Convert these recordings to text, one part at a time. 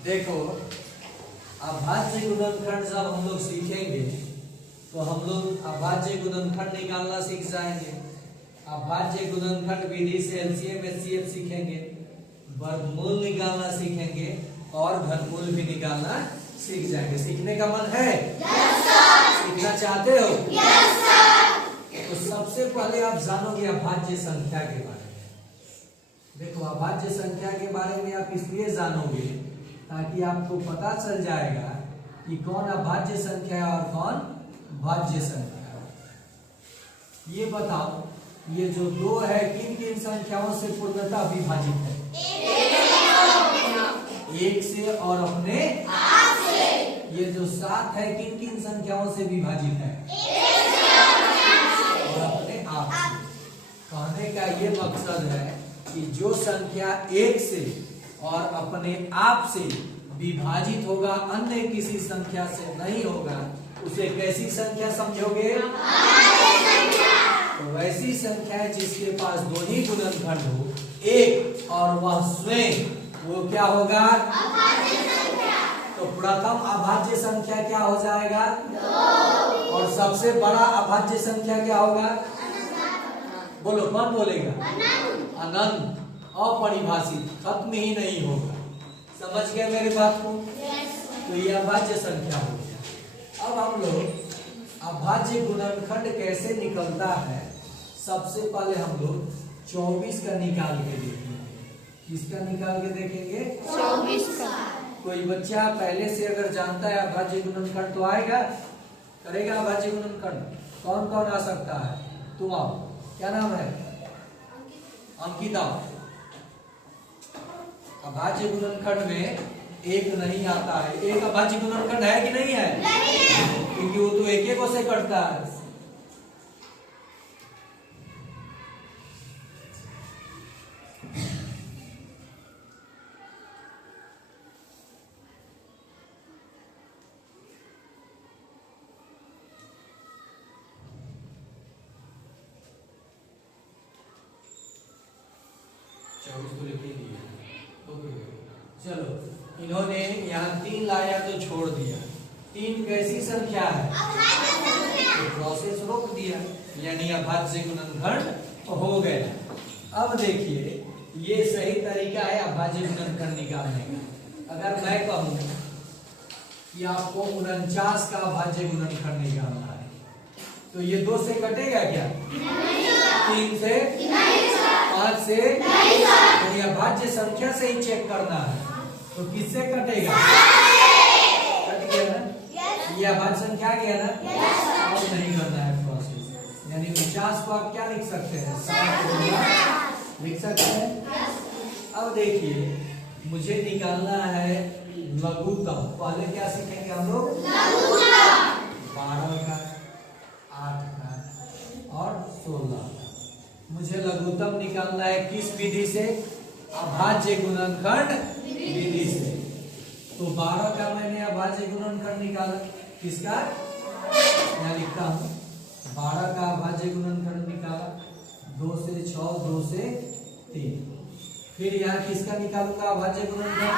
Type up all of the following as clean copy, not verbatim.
देखो, अभाज्य गुणनखंड जब हम लोग सीखेंगे तो हम लोग अभाज्य गुणनखंड निकालना सीख जाएंगे। अभाज्य गुणनखंड विधि से एलसीएम एचसीएफ सीखेंगे, वर्गमूल निकालना सीखेंगे और घनमूल भी निकालना सीख जाएंगे। सीखने का मन है? yes, सीखना चाहते हो? yes, तो सबसे पहले आप जानोगे अभाज्य संख्या के बारे में। देखो, अभाज्य संख्या के बारे में आप इसलिए जानोगे ताकि आपको पता चल जाएगा कि कौन अभाज्य संख्या है और कौन भाज्य संख्या है। ये बताओ, ये जो 2 है किन किन संख्याओं से पूर्णतः विभाजित है? 1 से और अपने आप से। ये जो 7 है किन किन संख्याओं से विभाजित है? 1 से और अपने आप से। कहने का ये मकसद है कि जो संख्या 1 से और अपने आप से विभाजित होगा, अन्य किसी संख्या से नहीं होगा, उसे कैसी संख्या समझोगे? तो वैसी संख्या है जिसके पास दो ही गुणनखंड हो, एक और वह स्वयं, वो क्या होगा? अभाज्य संख्या। तो प्रथम अभाज्य संख्या क्या हो जाएगा? 2। और सबसे बड़ा अभाज्य संख्या क्या होगा? बोलो, कौन बोलेगा? अनंत, अपरिभाषित, खत्म ही नहीं होगा। समझ गए मेरी बात को? तो ये अभाज्य संख्या हो गया। अब हम लोग अभाज्य गुणनखंड कैसे निकलता है, सबसे पहले हम लोग 24 का निकाल के देखेंगे। किसका निकाल के देखेंगे? 24 का। कोई बच्चा पहले से अगर जानता है अभाज्य गुणनखंड तो आएगा, करेगा अभाज्य गुणनखंड? कौन कौन आ सकता है? तुम आओ। क्या नाम है? अंकिता। अभाज्य गुणनखंड में एक नहीं आता है। एक अभाज्य गुणनखंड है कि नहीं है? नहीं है। क्योंकि वो तो एक को से कटता है। चलो, इन्होंने यहाँ 3 लाया तो छोड़ दिया। 3 कैसी संख्या है? तो प्रोसेस रोक दिया, यानी अभाज्य गुणनखंड हो गया। अब देखिए, ये सही तरीका है अभाज्य गुणनखंड निकालने का। अगर मैं कहूं कि आपको 49 का अभाज्य गुणनखंड निकालना है, तो ये 2 से कटेगा क्या? 3 से? 5 से? तो ये अभाज्य संख्या से ही चेक करना है, तो किससे कटेगा? कट गया ना? ये अभाज्य संख्या गया ना? और नहीं करना है प्रोसेस। यानी 50 को आप क्या लिख सकते हैं? 7 लिख सकते हैं। अब देखिए, मुझे निकालना है लघुत्तम। पहले क्या सीखेंगे हम लोग? 12 का, 8 का और 16 का। मुझे लघुत्तम निकालना है किस विधि से? अभाज्य गुणनखंड विधि से। तो 12 का मैंने अभाज्य गुणनखंड निकाला। किसका? यहाँ लिखता हूं, 12 का अभाज्य गुणनखंड निकाला। 2 से 6, 2 से 3। फिर यहाँ किसका निकालूंगा अभाज्य गुणनखंड?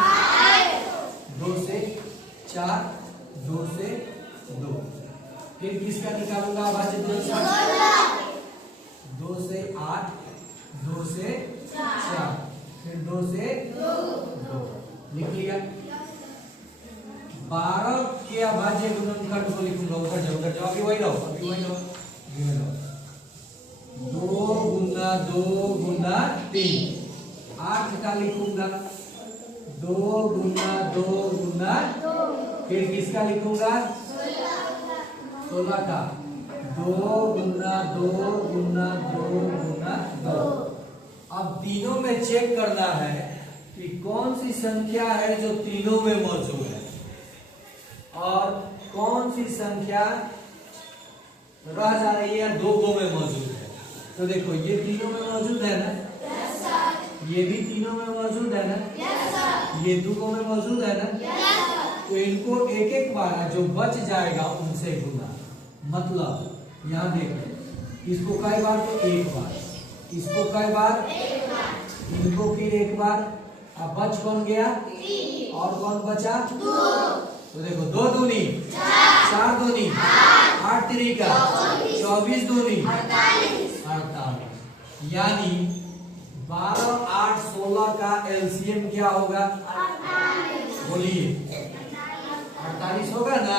2 से 4, 2 से 2। फिर किसका निकालूंगा अभाज्य गुणनखंड? 2 से 8, 2 से 4, फिर 2 से 2। लिख लिया। 12 के अभाज्य गुणनखंड को लिखूंगा। उधर जाओ, उधर जाओ, अभी वही रहो, अभी वही रहो। 2 गुना 2 गुना 3। 8 का लिखूंगा। 2 गुना 2 गुना। फिर किसका लिखूंगा? 16 का। 2 गुना 2 गुना 2 गुना 2। अब तीनों में चेक करना है कि कौन सी संख्या है जो तीनों में मौजूद है और कौन सी संख्या रह जा रही है, 2 में मौजूद है। तो देखो, ये तीनों में मौजूद है ना? yes, sir। ये भी तीनों में मौजूद है ना? yes, sir। ये 2 में मौजूद है ना? yes, sir। तो इनको एक एक बार जो बच जाएगा उनसे गुना। मतलब यहाँ देखो, इसको कई बार? तो 1 बार। इसको कई बार? 1 बार। इनको फिर 1 बार अब बच कौन गया? और कौन बचा? तो देखो 2 दूनी 4 दूनी 8 तिरिका 24 दूनी 48, यानी 12, 8, 16 का एलसीएम क्या होगा? बोलिए 48 होगा ना?